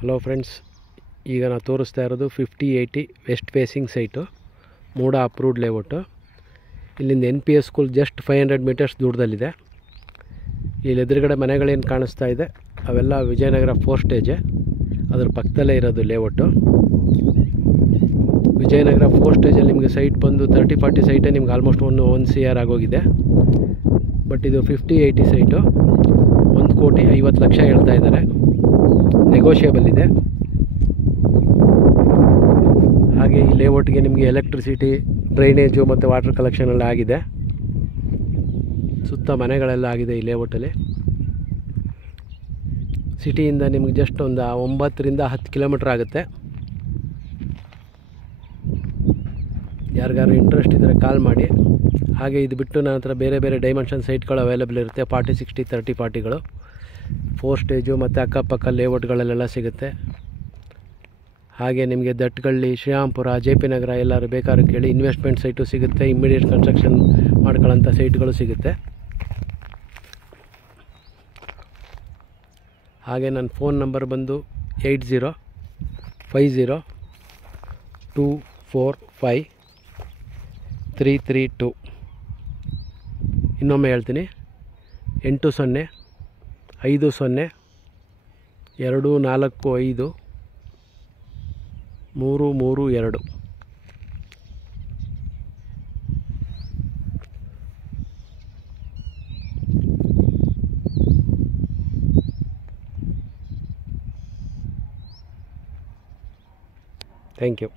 Hello friends, ಈಗ ನಾವು ತೋರಿಸ್ತಾ ಇರೋದು 5080 ವೆಸ್ಟ್ ಫೇಸಿಂಗ್ ಸೈಟು, ಮೂಡ ಅಪ್ರೂವ್ಡ್ ಲೇಔಟು. ಇಲ್ಲಿಂದ NPS ಸ್ಕೂಲ್ ಜಸ್ಟ್ 500 ಮೀಟರ್ಸ್ ದೂರದಲ್ಲಿದೆ. ಇಲ್ಲಿ ಎದುರುಗಡೆ ಮನೆಗಳೇನು ಕಾಣಿಸ್ತಾ ಇದೆ ಅವೆಲ್ಲ ವಿಜಯನಗರ 4 ಸ್ಟೇಜೆ, ಅದ್ರ ಪಕ್ಕದಲ್ಲೇ ಇರೋದು ಲೇಔಟು. ವಿಜಯನಗರ 4 ಸ್ಟೇಜಲ್ಲಿ ನಿಮಗೆ ಸೈಟ್ ಬಂದು 30-40 ಸೈಟೇ ನಿಮ್ಗೆ ಆಲ್ಮೋಸ್ಟ್ 1 CR ಆಗೋಗಿದೆ. ಬಟ್ ಇದು 5080 ಸೈಟು 1,50,00,000 ಹೇಳ್ತಾ ಇದ್ದಾರೆ, ನೆಗೋಷಿಯಬಲ್ ಇದೆ. ಹಾಗೆ ಈ ಲೇಔಟ್ಗೆ ನಿಮಗೆ ಎಲೆಕ್ಟ್ರಿಸಿಟಿ, ಡ್ರೈನೇಜು ಮತ್ತು ವಾಟರ್ ಕಲೆಕ್ಷನ್ ಎಲ್ಲ ಆಗಿದೆ. ಸುತ್ತ ಮನೆಗಳೆಲ್ಲ ಆಗಿದೆ ಈ ಲೇಔಟಲ್ಲಿ. ಸಿಟಿಯಿಂದ ನಿಮಗೆ ಜಸ್ಟ್ ಒಂದು 9ರಿಂದ 10 ಕಿಲೋಮೀಟ್ರ್ ಆಗುತ್ತೆ. ಯಾರಿಗಾರು ಇಂಟ್ರೆಸ್ಟ್ ಇದ್ದರೆ ಕಾಲ್ ಮಾಡಿ. ಹಾಗೆ ಇದು ಬಿಟ್ಟು ನನ್ನ ಹತ್ರ ಬೇರೆ ಬೇರೆ ಡೈಮೆನ್ಷನ್ ಸೈಟ್ಗಳು ಅವೈಲೇಬಲ್ ಇರುತ್ತೆ. 40, 60, 30, 40ಗಳು 4 ಸ್ಟೇಜು ಮತ್ತು ಅಕ್ಕಪಕ್ಕ ಲೇಔಟ್ಗಳಲ್ಲೆಲ್ಲ ಸಿಗುತ್ತೆ. ಹಾಗೆ ನಿಮಗೆ ದಟ್ಗಳ್ಳಿ, ಶ್ರೀರಾಮ್ಪುರ, JP ನಗರ ಎಲ್ಲರೂ ಬೇಕಾದ್ರೂ ಕೇಳಿ. ಇನ್ವೆಸ್ಟ್ಮೆಂಟ್ ಸೈಟು ಸಿಗುತ್ತೆ, ಇಮ್ಮಿಡಿಯೇಟ್ ಕನ್ಸ್ಟ್ರಕ್ಷನ್ ಮಾಡ್ಕೊಳ್ಳೋಂಥ ಸೈಟ್ಗಳು ಸಿಗುತ್ತೆ. ಹಾಗೆ ನನ್ನ ಫೋನ್ ನಂಬರ್ ಬಂದು 8050245332. ಇನ್ನೊಮ್ಮೆ ಹೇಳ್ತೀನಿ, 8050245332. Thank you.